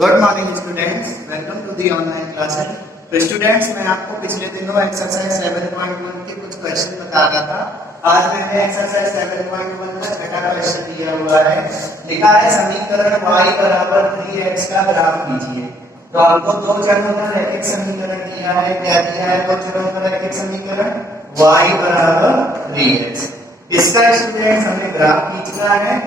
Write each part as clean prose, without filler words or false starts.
Good morning students, welcome to the online classes. तो students, मैं आपको पिछले दिनों एक्सरसाइज 7.1 के कुछ क्वेश्चन बता रहा था। आज मैंने एक्सरसाइज 7.1 का छठा क्वेश्चन दिया हुआ है। लिखा है समीकरण y बराबर 3x का ग्राफ कीजिए। तो आपको दो चरों का रैखिक समीकरण दिया है। क्या दिया है? दो चरों का रैखिक समीकरण y बराबर 3x। इसका स्टूडेंट्स हमें ग्राफ खींचना है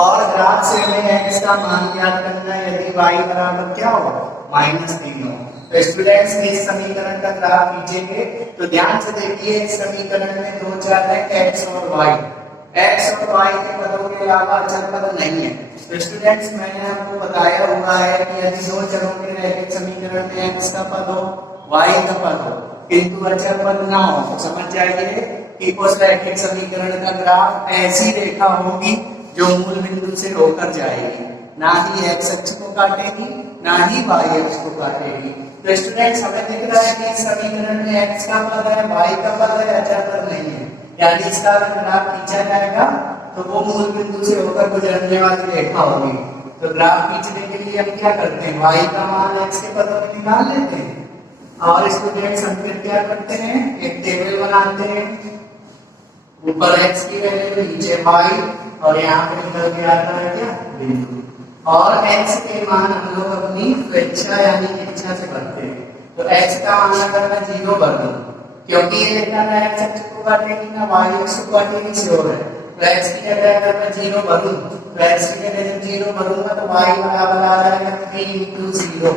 और ग्राफ से हमें x का मान ज्ञात करना है। यदि y बराबर क्या हो? -3 हो। तो स्टूडेंट्स इस समीकरण का ग्राफ खींचेंगे तो ध्यान से देखिए, इस समीकरण में दो चर है x और y। x और y के पदों के अलावा अचर पद नहीं है। तो स्टूडेंट्स, मैंने आपको बताया हुआ है कि यदि दो चरों के रैखिक समीकरण में x का पद हो, y का पद हो, किंतु अचर पद ना हो, तो समझ जाइए कि उस रैखिक समीकरण का ग्राफ ऐसी रेखा होगी जो मूल बिंदु से होकर जाएगी, ना ही x अक्ष को काटेगी ना ही y अक्ष को काटेगी। तो स्टूडेंट्स, हमें दिख रहा है कि इस समीकरण में x का पद है, y का पद है, अचर पद नहीं है। यानी इसका अगर ग्राफ खींचा जाएगा तो वो मूल बिंदु से होकर गुजरने वाली रेखा होगी। तो ग्राफ खींचने के लिए हम क्या करते हैं? y का मान x के पदों में निकाल लेते हैं और स्टूडेंट्स हम फिर क्या करते हैं? एक टेबल बनाते हैं। ऊपर x की वैल्यू, नीचे y, और यहाँ पे निकल के आता है क्या? बिंदु। और x के मान हम लोग अपनी स्वेच्छा यानी इच्छा से भरते हैं। तो x का मान अगर मैं 0 भर दूं, क्योंकि ये रेखा ना x अक्ष को काटेगी ना y अक्ष को काटेगी, श्योर है। तो x की जगह अगर मैं 0 भरूं, तो x की जगह जब 0 भरूंगा तो y बराबर आ जाएगा 3 × 0,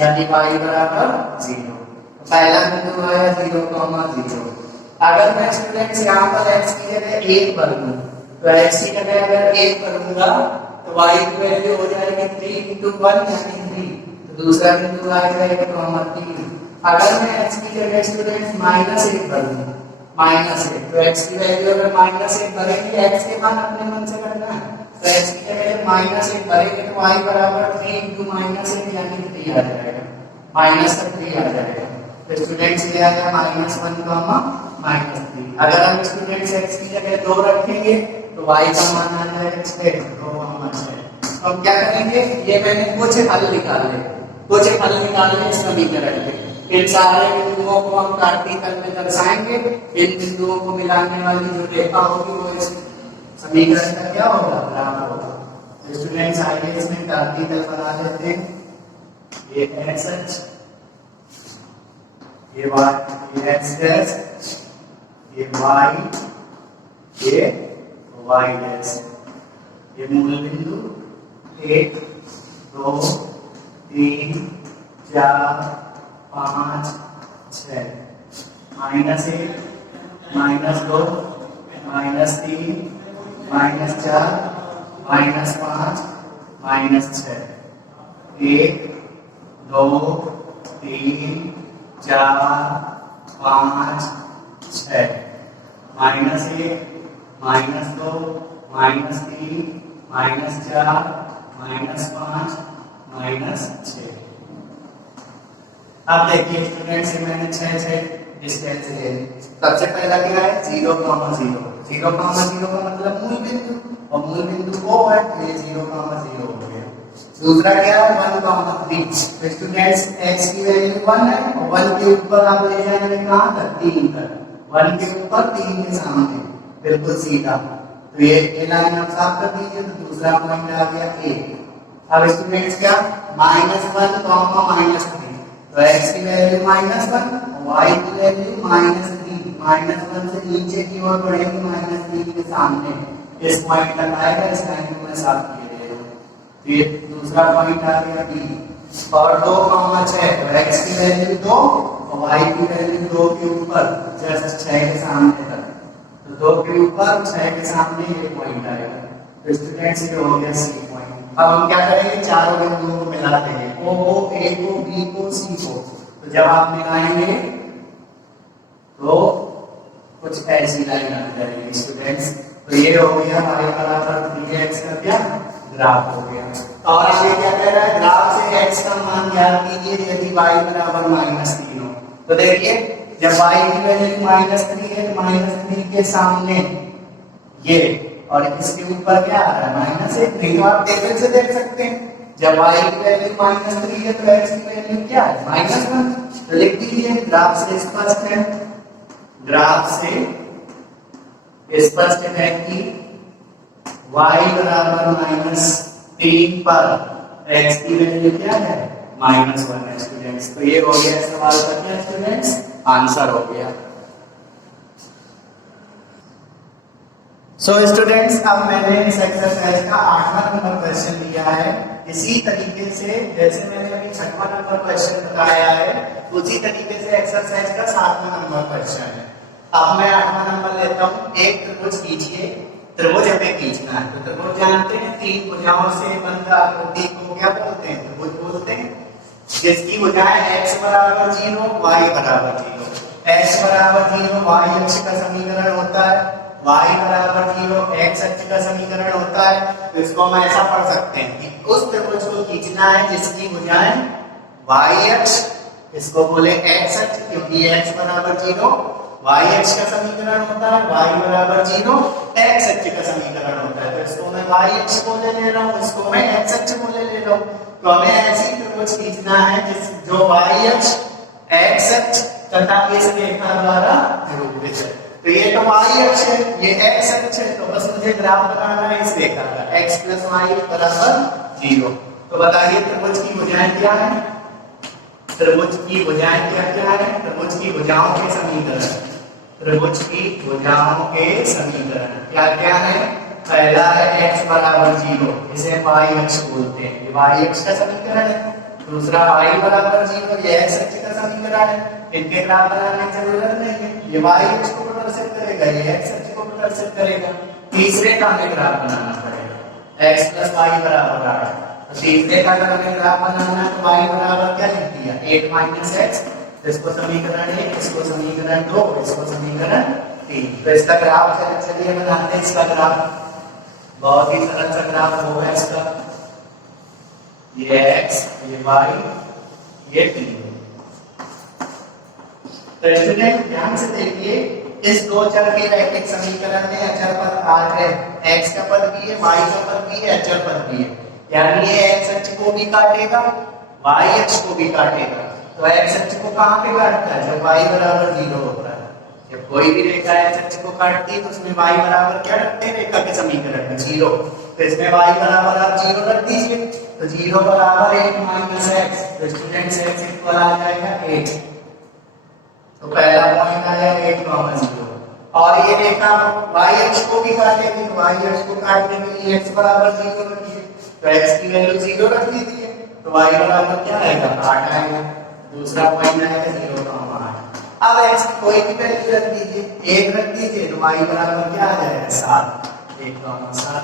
यानी y बराबर 0। पहला बिंदु आया 0,0। अगर मैं स्टूडेंट्स यहाँ पर x की जगह 1 भर दूं, तो x की जगह अगर 1 करूंगा तो y की वैल्यू हो जाएगी 3 × 1 यानी 3। तो दूसरा बिंदु आ जाएगा 3। अगर मैं x की जगह स्टूडेंट्स -1 भर दूं, -1, तो x की वैल्यू अगर -1 भरेंगे, x के मान अपने मन से करना है। तो x की जगह जब -1 भरेंगे तो y बराबर 3 × -1 यानी 3 आ जाएगा, -3 आ जाएगा। तो स्टूडेंट्स ये आ गया -1, अगर हम स्टूडेंट्स x की जगह 2 रखेंगे तो y का मान आ जाएगा 6, 2,6। तो हम क्या करेंगे? ये मैंने कुछ हल निकाले इस समीकरण के। इन सारे बिंदुओं को हम काटी तल में दर्शाएंगे। इन बिंदुओं को मिलाने वाली जो रेखा होगी वो इस समीकरण का क्या होगा? ग्राफ होगा। तो स्टूडेंट्स आइए इसमें काटी तल बना लेते हैं। ये x अक्ष, ये y, ये x डैश, ये y, ये y डैश, ये मूल बिंदु 1, 2, 3, 4, 5, 6, -1, -2, -3, -4, -5, -6, 1, 2, 3, 4, 5, 6, -1, -2, -3, -4, -5, -6। अब देखिए स्टूडेंट्स, मैंने 6 डिस्टेंस लिए। सबसे पहला क्या है? 0,0। 0,0 का मतलब मूल बिंदु, और मूल बिंदु O है, तो ये 0,0 हो गया। दूसरा क्या है? 1,3। तो स्टूडेंट्स x की वैल्यू 1 है और 1 के ऊपर आप ले जाएंगे कहाँ तक? 3 तक। 1 के ऊपर 3 के सामने बिल्कुल सीधा। तो ये लाइन आप साफ कर दीजिए। तो दूसरा पॉइंट आ गया A। अब स्टूडेंट्स क्या? -1, -3। तो x की वैल्यू -1, y की वैल्यू -3। -1 से नीचे की ओर बढ़ेगी, -3 के सामने इस पॉइंट तक आएगा। इस लाइन को मैं साफ किए दे रहा हूँ। तो ये दूसरा पॉइंट आ गया B। और 2,6, तो x की वैल्यू 2 और y की वैल्यू 2 के ऊपर जस्ट 6 के सामने तक। तो 2 के ऊपर 6 के सामने ये पॉइंट आएगा। तो स्टूडेंट्स ये हो गया C पॉइंट। अब हम क्या करेंगे? चारों बिंदुओं को मिला देंगे, O को, A को, B को, C को। तो जब आप मिलाएंगे तो कुछ ऐसी लाइन आ जाएगी स्टूडेंट्स। तो ये हो गया हमारे बराबर 3x का क्या? ग्राफ हो गया। और आगे क्या कह रहा है? ग्राफ से x का मान ज्ञात कीजिए यदि y बराबर -3 हो। तो देखिए, जब y की वैल्यू -3 है तो -3 के सामने ये और इसके ऊपर क्या आ रहा है? -1। नहीं तो आप टेबल से देख सकते हैं। जब y की वैल्यू -3 है तो x की वैल्यू क्या है -1। तो लिख दीजिए ग्राफ से स्पष्ट है, ग्राफ से स्पष्ट है कि y बराबर -3 पर x की वैल्यू क्या है -1 है स्टूडेंट्स। तो ये हो गया सवाल का क्या स्टूडेंट्स आंसर हो गया। सो स्टूडेंट्स अब मैंने इस एक्सरसाइज का 8वां नंबर क्वेश्चन लिया है। इसी तरीके से जैसे मैंने अभी 6वां नंबर क्वेश्चन बताया है उसी तरीके से एक्सरसाइज का 7वां नंबर क्वेश्चन है। अब मैं 8वां नंबर लेता हूँ। एक त्रिभुज खींचिए, त्रिभुज हमें खींचना है। तो त्रिभुज जानते हैं 3 भुजाओं से बंधा आकृति को क्या बोलते हैं त्रिभुज बोलते हैं, जिसकी भुजाएं x बराबर 0 y बराबर 0। x बराबर 0 y अक्ष का समीकरण होता है, y बराबर 0 x अक्ष का समीकरण होता है। तो इसको हम ऐसा पढ़ सकते हैं कि उस त्रिभुज को खींचना है जिसकी भुजाएं y अक्ष, इसको बोले x अक्ष क्योंकि x बराबर 0 y अक्ष का समीकरण होता है, y बराबर 0 x अक्ष का समीकरण होता है। तो इसको मैं y अक्ष बोले ले रहा हूँ, इसको मैं x अक्ष बोले ले रहा हूँ। तो हमें ऐसी त्रिभुज खींचना है जिस जो y अक्ष x अक्ष तथा इस रेखा द्वारा निरूपित है। तो ये तो y अक्ष है, ये x अक्ष है, तो बस मुझे ग्राफ बनाना है इस रेखा का x + y बराबर 0। तो बताइए त्रिभुज की भुजाएं क्या है, त्रिभुज की भुजाएं क्या क्या है, त्रिभुज की भुजाओं के समीकरण, त्रिभुज की भुजाओं के समीकरण क्या क्या है। पहला है x बराबर 0, इसे y अक्ष बोलते हैं, ये y अक्ष का समीकरण है। दूसरा y बराबर 0, ये x अक्ष का समीकरण है। इनके ग्राफ बनाने की जरूरत नहीं है, ये y अक्ष को प्रदर्शित करेगा, ये x अक्ष को प्रदर्शित करेगा। तीसरे का हमें ग्राफ बनाना पड़ेगा, x + y बराबर 8। तो तीसरे का अगर हमें ग्राफ बनाना है तो y बराबर क्या लिख दिया 8 - x, इसको समीकरण 1, इसको समीकरण 2, इसको समीकरण 3। तो इसका ग्राफ चलिए बनाते हैं। इसका ग्राफ बहुत ही सरल सा ग्राफ होगा इसका, ये x, ये y, ये t। तो स्टूडेंट ध्यान से देखिए, इस दो चर के रैखिक समीकरण में अचर पद 8 है, x का पद भी है, y का पद भी है, अचर पद भी है। यानी ये x अक्ष को भी काटेगा, y अक्ष को भी काटेगा। तो x अक्ष को कहां पे काटता है जब y बराबर 0 होता है। जब कोई भी रेखा x अक्ष को काटती है तो उसमें y बराबर क्या रखते हैं रेखा के समीकरण में 0। तो इसमें y बराबर आप 0 रख दीजिए। तो 0 बराबर 8 - x, तो स्टूडेंट्स x इक्वल आ जाएगा 8। तो पहला पॉइंट आ जाएगा 8, 0। और ये रेखा y अक्ष को भी काटेगी, तो y अक्ष को काटने के लिए x बराबर 0 रखिए। तो x की वैल्यू 0 रख दीजिए, तो y बराबर क्या आएगा 8 आएगा। दूसरा पॉइंट आएगा 0,8। अब x की कोई भी वैल्यू रख दीजिए, 1 रख दीजिए, तो y बराबर क्या आ जाएगा 7, 1,7।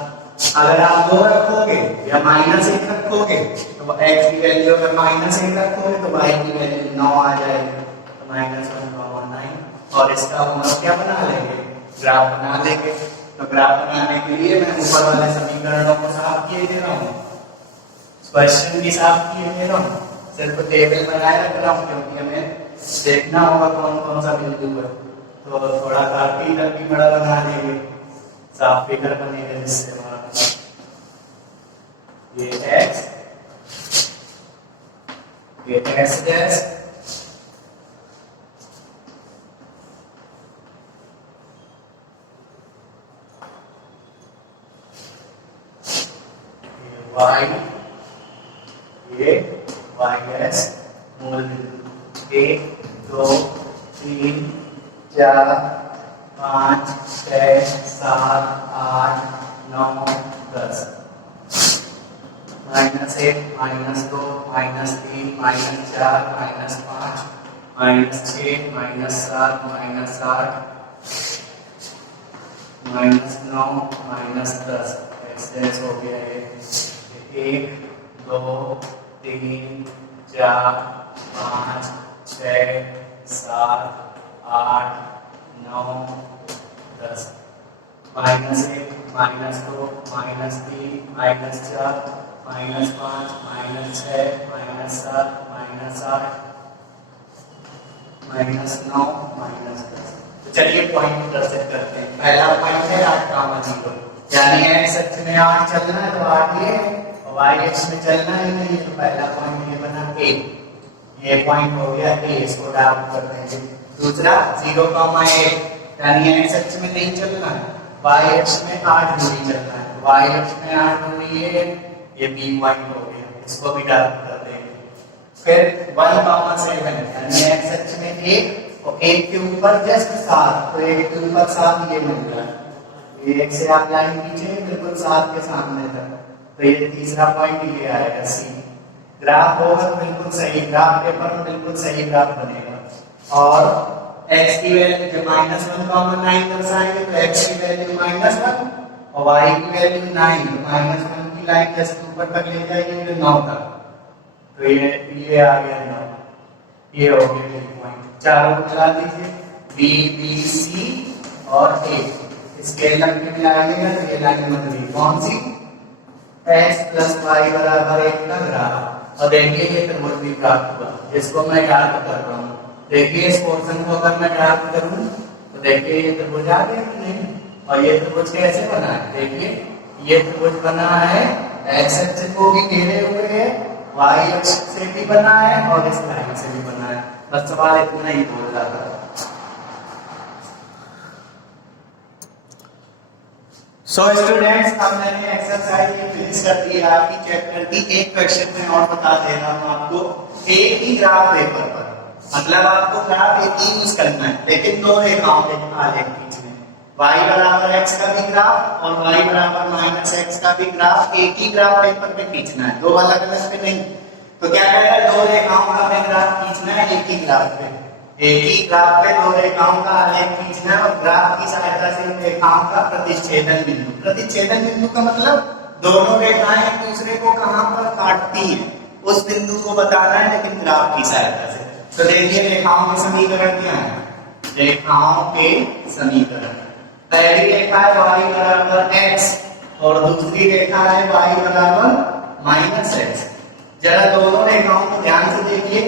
अगर आप 2 रखोगे या -1 रखोगे तो x की वैल्यू अगर -1 रखोगे तो y की वैल्यू 9 आ जाएगी, तो -1,9। और इसका हम क्या बना लेंगे ग्राफ बना लेंगे। तो ग्राफ बनाने के लिए मैं ऊपर वाले समीकरणों को साफ किए दे रहा हूँ, क्वेश्चन भी साफ किए दे रहा हूँ, सिर्फ टेबल बनाए रख रहा हूँ क्योंकि हमें देखना होगा कौन कौन सा बिंदु है। तो थोड़ा सा फिगर भी बड़ा बना देंगे, साफ फिगर बनेगा जिससे हमारा ये x, ये x डैश, y, ये y डैश मूल बिंदु 1, 2, 3, 4, 5, 6, 7, 8, 9, 10। -1, -2, -3, -4, -5, -6, -7, -8, -9, -10। एक्स हो गया ये 1, 2, 3, 4, 5, 6, 7, 8, 9, 10। -1, -2, -3, -4, -5, -6, -7, -9, -10। तो चलिए पॉइंट प्रदर्शित करते हैं। पहला पॉइंट है 8, 0, यानी x अक्ष में 8 चलना है तो 8 ये वाई एक्स में चलना ही नहीं है, तो पहला पॉइंट ये बना ए, ये पॉइंट हो गया ए, इसको ड्रॉप कर देंगे। दूसरा 0,8 यानी एक्स एक्स में नहीं चलना है, वाई एक्स में 8 दूरी चलना है, वाई एक्स में 8 दूरी है, ये बी पॉइंट हो गया, इसको भी ड्रॉप कर देंगे। फिर 1,7 यानी एक्स एक्स में 1 और 1 के ऊपर जस्ट 7, तो 1 के ऊपर 7 ये मिल रहा है, ये एक से आप लाइन खींचे बिल्कुल 7 के सामने तक, तो ये तीसरा पॉइंट ये आएगा सी। ग्राफ होगा तो बिल्कुल सही, ग्राफ पेपर में बिल्कुल सही ग्राफ बनेगा। और x की वैल्यू जब -1,9 दर्शाएंगे तो x की वैल्यू -1 और y की वैल्यू 9, तो -1 की लाइन जस्ट ऊपर तक ले जाएंगे 9 तक, तो ये आ गया 9, ये हो गया पॉइंट। चारों को मिला दीजिए, b b c और a, स्केल करके मिलाइएगा तो ये लाइन बन गई कौन सी, x + y = 1 का ग्राफ। और देखिए ये त्रिभुज भी प्राप्त हुआ, जिसको मैं याद कर रहा हूँ। देखिए इस पोर्शन को अगर मैं याद करूँ तो देखिए ये त्रिभुज आ गया कि नहीं, और ये त्रिभुज कैसे बना है, देखिए ये त्रिभुज बना है x एक्सिस को भी घेरे हुए है, y एक्सिस से भी बना है और इस लाइन से भी बना है। बस सवाल इतना ही बोल रहा था। सो स्टूडेंट्स, अब मैंने एक्सरसाइज ये फिनिश कर दी, आपकी चेक कर दी। एक क्वेश्चन में और बता दे रहा हूँ आपको, एक ही ग्राफ पेपर पर, मतलब आपको ग्राफ एक ही यूज करना है, लेकिन दो रेखाओं के आलेख खींचने, y = x का भी ग्राफ और y = -x का भी ग्राफ एक ही ग्राफ पेपर पे खींचना है, दो अलग अलग पे नहीं। तो क्या करेगा, दो रेखाओं का भी ग्राफ खींचना है एक ही ग्राफ पे, एक ही ग्राफ पे दो रेखाओं का आलेख खींचना है और ग्राफ की सहायता से उन रेखाओं का प्रतिच्छेदन बिंदु, प्रतिच्छेदन बिंदु का मतलब दोनों रेखाएं एक दूसरे को कहां पर काटती हैं उस बिंदु को बताना है, लेकिन ग्राफ की सहायता से। तो देखिए रेखाओं के समीकरण क्या है, रेखाओं के समीकरण, पहली रेखा है y = x और दूसरी रेखा है y = -x। जरा दोनों रेखाओं को ध्यान से देखिए,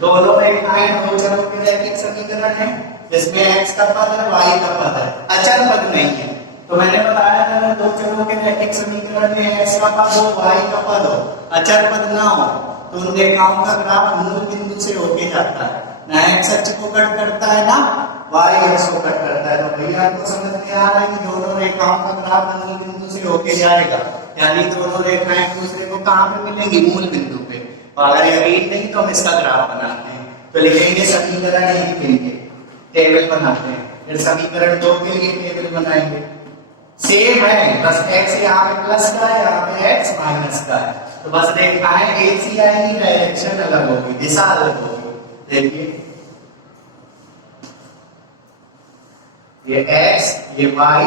दोनों रेखाएं दो चरों के रैखिक समीकरण है, जिसमें x का पद है y का पद है, अचर पद नहीं है। तो मैंने बताया था दो चरों के रैखिक समीकरण में x का पद हो y का पद हो, अचर पद ना हो, तो उन रेखाओं का ग्राफ मूल बिंदु से होके जाता है, ना x अक्ष को कट करता है ना y अक्ष को कट करता है। तो भैया आपको समझ में आ रहा है कि दोनों रेखाओं का ग्राफ मूल बिंदु से होके जाएगा, यानी दोनों रेखाएं एक दूसरे को कहां पे मिलेंगी, मूल बिंदु पे। अगर यकीन नहीं तो हम इसका ग्राफ बनाते हैं, तो लिखेंगे समीकरण 1 के लिए टेबल बनाते हैं, फिर समीकरण 2 के लिए टेबल बनाएंगे। सेम है, बस x यहाँ पे प्लस का है, यहाँ पे x माइनस का है, तो बस रेखाएं एक सी आएगी, डायरेक्शन अलग होगी, दिशा अलग होगी। देखिए ये x ये y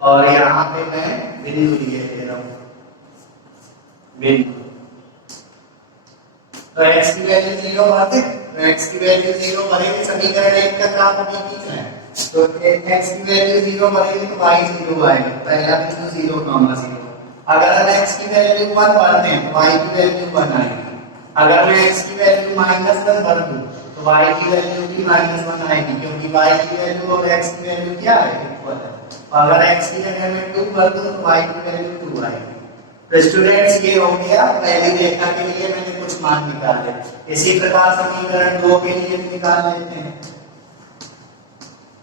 और यहाँ पे मैं बिंदु लिए दे रहा हूँ, बिंदु। तो x की वैल्यू 0 भरते, तो x की वैल्यू 0 भरेंगे, समीकरण 1 का ग्राफ अभी खींचना है, तो x की वैल्यू 0 भरेंगे तो y 0 आएगा, पहला बिंदु 0,0। अगर हम x की वैल्यू 1 भरते हैं तो y की वैल्यू 1 आएगी। अगर मैं x की वैल्यू -1 भर दूं तो y की वैल्यू भी -1 आएगी, क्योंकि y की वैल्यू और x की वैल्यू क्या है, इक्वल है। अगर x की जगह में 2 भर दूं तो y की वैल्यू 2 आएगी। तो स्टूडेंट्स ये हो गया पहली रेखा के लिए मैंने कुछ मान निकाले, इसी प्रकार समीकरण 2 के लिए भी निकाल लेते हैं,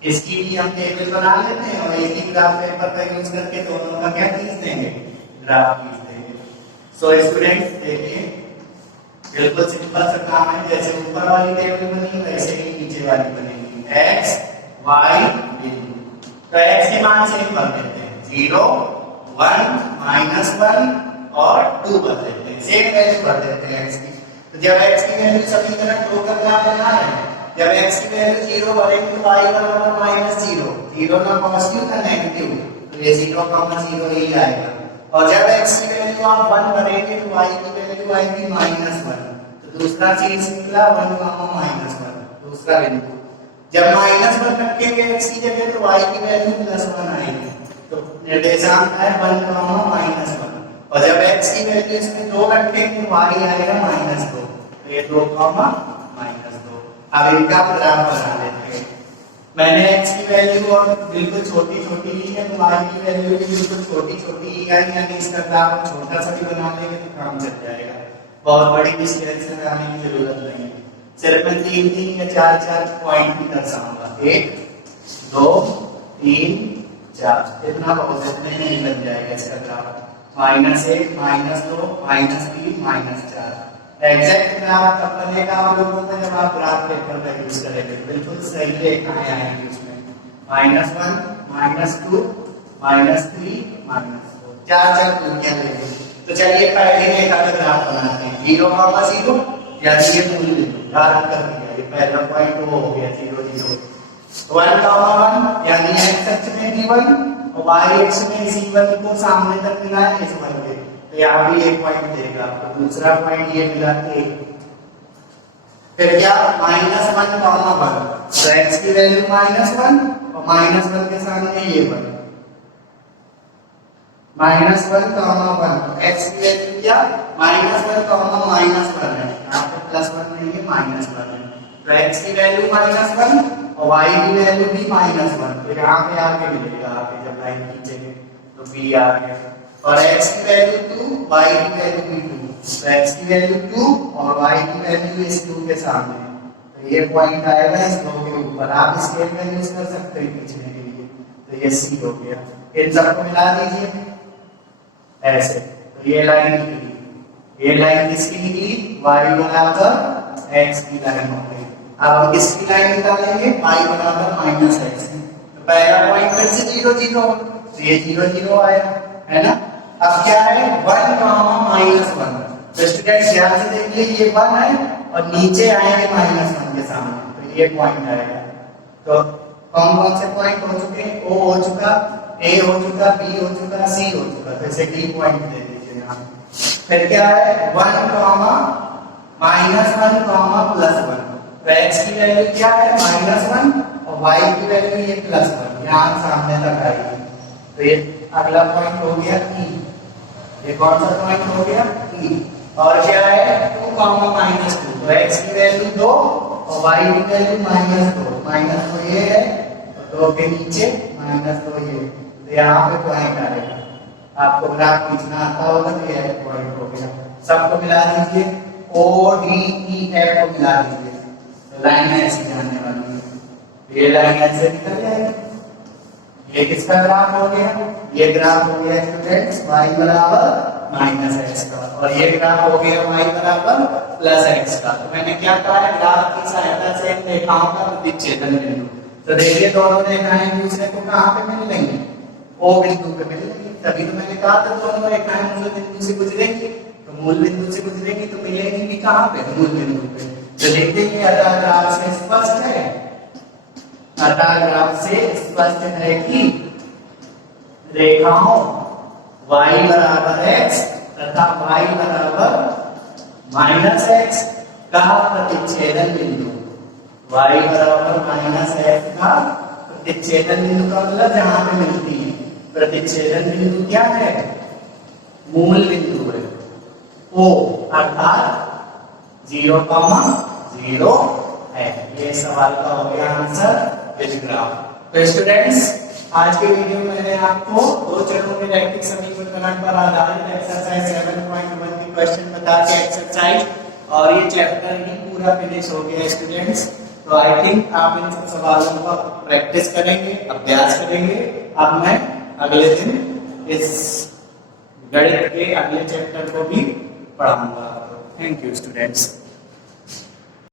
इसकी भी हम टेबल बना लेते हैं और एक ही ग्राफ पेपर का यूज करके दोनों का क्या खींच देंगे, ग्राफ खींच देंगे। सो स्टूडेंट्स देखिए बिल्कुल सिंपल सा काम है, जैसे ऊपर वाली टेबल बनी वैसे ही नीचे वाली बनेगी, x y बिंदु। तो x के मान से भर देते हैं, 0 1 -1 और 2 भर देते हैं, सेम वैल्यू भर देते हैं x की। तो जब x की वैल्यू समीकरण 2 का ग्राफ बना है, जब x की वैल्यू 0 भरेंगे तो y = -0, 0 ना पॉजिटिव ना नेगेटिव, तो ये 0,0 ही आएगा। और जब x की वैल्यू आप 1 भरेंगे तो y की वैल्यू आएगी -1, तो दूसरा चीज निकला 1,-1, दूसरा बिंदु। जब -1 रखेंगे x की जगह तो y की वैल्यू +1 आएगी, तो निर्देशांक है 1,-1, और जब x की वैल्यू इसमें 2 रखेंगे तो y आएगा -2, तो ये 2,-2। अब इनका ग्राफ बना लेते हैं। मैंने x की वैल्यू और बिल्कुल छोटी छोटी ली है, तो y की वैल्यू भी बिल्कुल छोटी छोटी ली है, यानी इसका ग्राफ छोटा सा भी बना देंगे तो काम चल जाएगा। बहुत बड़ी भी स्केल से लगाने की जरूरत नहीं है। सिर्फ मैं 3 या 4 पॉइंट ही दर्शाऊंगा, 1 2 3 4, इतना बहुत, इतने में ही बन जाएगा इसका ग्राफ। -1 -2 -3 -4। एग्जैक्ट ग्राफ तब बनेगा आप लोगों को जब आप ग्राफ पेपर का यूज करेंगे, बिल्कुल सही रेखाएं आएंगी उसमें। -1 -2 -3 -4, 4 दूरियां लेंगे। तो चलिए पहले रेखा का ग्राफ बनाते हैं। 0, 0 यानी ये मूल बिंदु याद कर दिया, ये पहला पॉइंट वो हो गया 0 0। 1, 1 यानी x अक्ष में b1 और y अक्ष में c1 को सामने तक मिला है इस बन के, तो यहाँ भी एक पॉइंट देगा। तो दूसरा पॉइंट ये मिला a। फिर क्या -1, 1, तो x की वैल्यू -1 और -1 के सामने ये 1, -1, 1, तो x की वैल्यू क्या -1, -1 है, यहाँ पे +1 नहीं है, -1 है। तो x की वैल्यू -1 और y की वैल्यू भी -1, तो यहाँ पे आके मिलेगा, आगे जब लाइन खींचेंगे तो b आ गया। और x की वैल्यू 2, y की वैल्यू भी 2, तो x की वैल्यू 2 और y की वैल्यू इस 2 के सामने, तो ये पॉइंट आएगा इस 2 के ऊपर। आप स्केल का यूज कर सकते हैं खींचने के लिए, तो ये c हो गया। इन सबको मिला दीजिए ऐसे, तो ये लाइन निकली। ये लाइन किसकी निकली? y बराबर x की लाइन हो गई। अब हम किसकी लाइन निकालेंगे? y बराबर -x। तो पहला पॉइंट फिर से 0 0, तो ये 0 0 आया, है ना। अब क्या है 1, -1। तो स्टूडेंट ध्यान से देखिए, ये 1 है और नीचे आएंगे -1 के सामने, तो ये पॉइंट आएगा। तो कौन कौन से पॉइंट हो चुके? O हो चुका, A हो चुका, B हो चुका, C हो चुका, तो इसे D पॉइंट दे दीजिए यहाँ। फिर क्या है 1, -1, +1। तो x की वैल्यू क्या है? -1 और y की वैल्यू ये +1, यहाँ सामने तक आएगी। तो ये अगला पॉइंट हो गया E। ये कौन सा पॉइंट हो गया? E। और क्या है 2, -2, तो x की वैल्यू 2 और y की वैल्यू -2 ये है, तो 2 के नीचे -2 ये, तो यहाँ पे पॉइंट आएगा। आपको ग्राफ खींचना आता होगा, तो ये पॉइंट हो गया। सबको मिला दीजिए, O D E F को मिला दीजिए, तो लाइन ऐसी जाने वाली है। ये लाइन ऐसे निकल जाएगी। ये किसका ग्राफ हो गया? ये ग्राफ हो गया स्टूडेंट्स y बराबर -x का, और ये ग्राफ हो गया y बराबर +x का। तो मैंने क्या कहा है? ग्राफ की सहायता से इन रेखाओं का प्रतिच्छेदन बिंदु। तो देखिए दोनों रेखाएं एक दूसरे को कहाँ पे मिल लेंगी? O बिंदु पे मिल लेंगी। तभी तो मैंने कहा था दोनों रेखाएं मूल बिंदु से गुजरेंगी, तो मूल बिंदु से गुजरेंगी तो मिलेंगी भी कहाँ पे? मूल बिंदु पे। तो देखते हैं अतः ग्राफ से स्पष्ट है, अतः ग्राफ से स्पष्ट है कि रेखाओं y बराबर x तथा y बराबर -x का प्रतिच्छेदन बिंदु, y बराबर -x का प्रतिच्छेदन बिंदु का मतलब जहां पे मिलती है। प्रतिच्छेदन बिंदु क्या है? मूल बिंदु है O, अर्थात 0, 0 है। ये सवाल का हो गया आंसर विद ग्राफ। तो स्टूडेंट्स, आज के वीडियो में मैंने आपको 2 चरणों में रैखिक समीकरण पर आधारित एक्सरसाइज 7.1 की क्वेश्चन बता के एक्सरसाइज और ये चैप्टर ही पूरा फिनिश हो गया स्टूडेंट्स। तो आई थिंक आप इन सब सवालों का प्रैक्टिस करेंगे, अभ्यास करेंगे। अब मैं अगले दिन इस गणित के अगले चैप्टर को भी पढ़ाऊंगा। Thank you students.